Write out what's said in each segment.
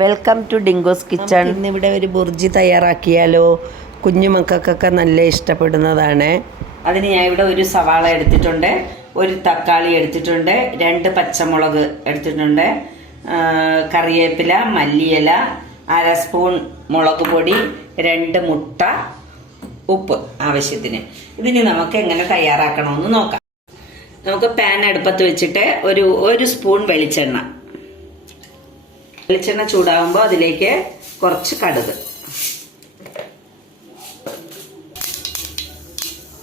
Welcome to ഡിങ്കോസ് kitchen. ഇന്നിവിടെ ഒരു ബുർജി തയ്യാറാക്കിയാലോ? കുഞ്ഞുമക്കൾക്കൊക്കെ നല്ല ഇഷ്ടപ്പെടുന്നതാണ്. അതിന് ഞാൻ ഇവിടെ ഒരു സവാള എടുത്തിട്ടുണ്ട്, ഒരു തക്കാളി എടുത്തിട്ടുണ്ട്, 2 പച്ചമുളക് എടുത്തിട്ടുണ്ട്, കറിവേപ്പില, മല്ലിയില, 1/2 സ്പൂൺ മുളക് പൊടി, 2 മുട്ട, ഉപ്പ് ആവശ്യത്തിന്. ഇതിന് നമുക്ക് എങ്ങനെ തയ്യാറാക്കണമെന്ന് നോക്കാം. നമുക്ക് പാൻ അടുപ്പത്ത് വെച്ചിട്ട് ഒരു സ്പൂൺ വെളിച്ചെണ്ണ ചൂടാകുമ്പോൾ അതിലേക്ക് കുറച്ച് കടുക്.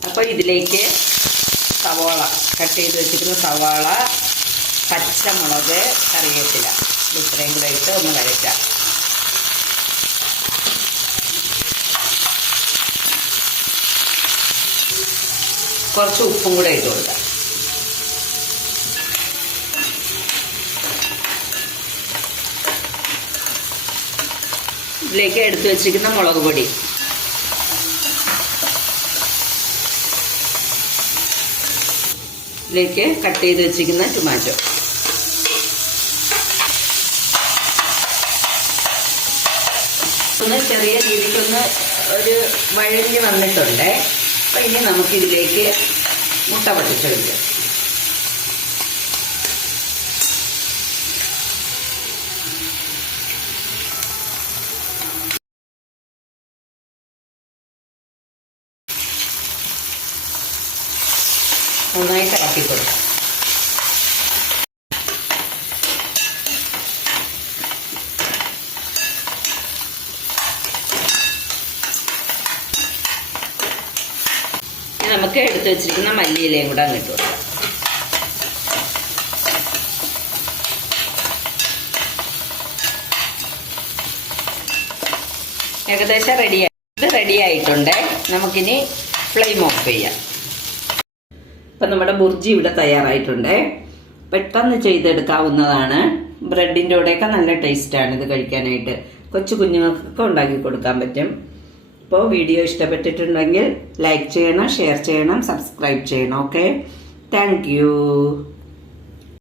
അപ്പോൾ ഇതിലേക്ക് സവാള, കട്ട് ചെയ്ത് വെച്ചിരിക്കുന്ന സവാള, പച്ചമുളക്, കറിവേപ്പില ഇത്രയും കൂടെ ഇട്ട് ഒന്ന് വഴറ്റാം. കുറച്ച് ഉപ്പും കൂടെ ഇട്ട് കൊടുക്കാം. ഇതിലേക്ക് എടുത്തു വെച്ചിരിക്കുന്ന മുളക് പൊടി, ഇതിലേക്ക് കട്ട് ചെയ്ത് വെച്ചിരിക്കുന്ന ടൊമാറ്റോ, ഒന്ന് ചെറിയ രീതിക്കൊന്ന് ഒരു വഴഞ്ഞ് വന്നിട്ടുണ്ട്. അപ്പം ഇനി നമുക്കിതിലേക്ക് മുട്ട പൊട്ടിച്ചൊഴിക്കാം. നന്നായിട്ട് ഇളക്കി കൊടുക്കാം. നമുക്ക് എടുത്തു വെച്ചിരിക്കുന്ന മല്ലിയിലയും കൂടെ അങ്ങ് ഇട്ട് കൊടുക്കാം. ഏകദേശം റെഡി ആയിട്ടുണ്ട്. നമുക്കിനി ഫ്ലെയിം ഓഫ് ചെയ്യാം. ഇപ്പം നമ്മുടെ ബുർജി ഇവിടെ തയ്യാറായിട്ടുണ്ട്. പെട്ടെന്ന് ചെയ്തെടുക്കാവുന്നതാണ്. ബ്രെഡിൻ്റെ കൂടെയൊക്കെ നല്ല ടേസ്റ്റാണ് ഇത് കഴിക്കാനായിട്ട്. കൊച്ചു കുഞ്ഞുങ്ങൾക്കൊക്കെ ഉണ്ടാക്കി കൊടുക്കാൻ പറ്റും. അപ്പോൾ വീഡിയോ ഇഷ്ടപ്പെട്ടിട്ടുണ്ടെങ്കിൽ ലൈക്ക് ചെയ്യണം, ഷെയർ ചെയ്യണം, സബ്സ്ക്രൈബ് ചെയ്യണം. Okay, thank you.